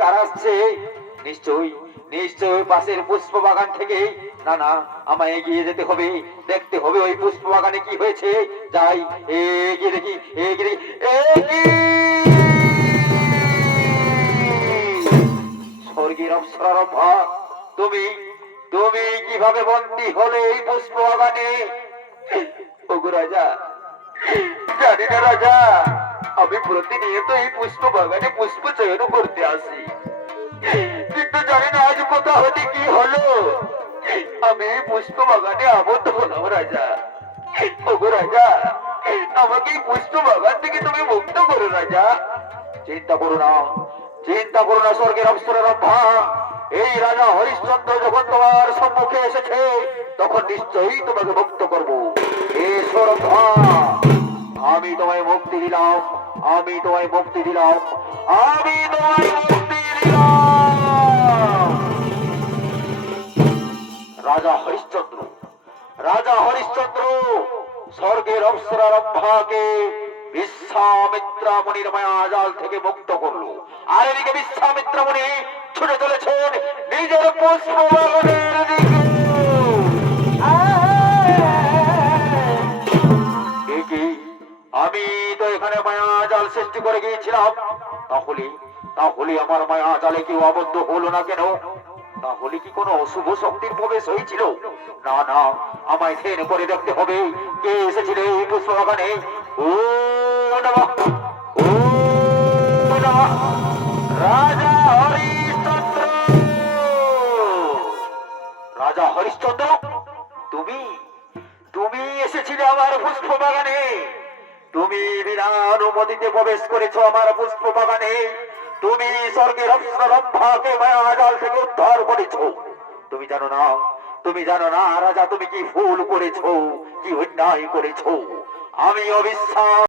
কার আসছে। নিশ্চয়ই নিশ্চয়ই পাশের পুষ্প বাগান থেকে। না না, আমায় এগিয়ে যেতে হবে, দেখতে হবে ওই পুষ্প বাগানে কি হয়েছে। যাই, এগিয়ে দেখি এগিয়ে দেখি স্বর্গের অপ্সরারম্ভা তুমি তুমি কীভাবে বন্দী হলে এই পুষ্প বাগানে ওগো রাজা জানি না রাজা আমি প্রতিনিয়ত এই পুষ্প বাগানে পুষ্প চয়ন করতে আসি কিন্তু জানি না আজ কোথা হতে কি হলো আমি এই পুষ্প বাগানে আবদ্ধ হলাম রাজা ওগো রাজা আমাকে পুষ্প বাগান থেকে তুমি মুক্ত করো রাজা চিন্তা করো না চিন্তা করো না স্বর্গের অপ্সরের রম্ভা এই রাজা হরিশ্চন্দ্র যখন তোমার সম্মুখে এসেছে তখন নিশ্চয়ই তোমাকে মুক্ত করব রম্ভা আমি তোমায় মুক্তি দিলাম, আমি তোমায় মুক্তি দিলাম, আমি তোমায় মুক্তি দিলাম। রাজা হরিশ্চন্দ্র রাজা হরিশ্চন্দ্র, স্বর্গের অপ্সরা রম্ভাকে বিশ্বামিত্রা মুনির মায়াজাল থেকে মুক্ত করল। আর এদিকে বিশ্বামিত্রা মুনি ছুটে চলেছেন, নিজের পুষ্প দিকে। আমি তো এখানে মায়া জাল সৃষ্টি করে গিয়েছিলাম। তাহলে তাহলে আমার মায়া জালে কেউ আবদ্ধ হলো না কেন? তাহলে কি কোনো অশুভ শক্তির প্রবেশ হয়েছিল? না না, আমায় ধ্যান করে দেখতে হবে। কে এসেছিল এই পুষ্প বাগানে ও নমঃ, রাজা হরিশ্চন্দ্র। রাজা হরিশ্চন্দ্র, তুমি তুমি এসেছিলে আমার পুষ্প বাগানে। তুমি বিনা অনুমতিতে প্রবেশ করেছ আমার পুষ্প বাগানে। তুমি স্বর্গের অপ্সরম্ভাকে মায়াজাল থেকে উদ্ধার করেছ। তুমি জানো না, তুমি জানো না, রাজা, তুমি কি ভুল করেছ, কি অন্যায় করেছ? আমি অবিশ্বাস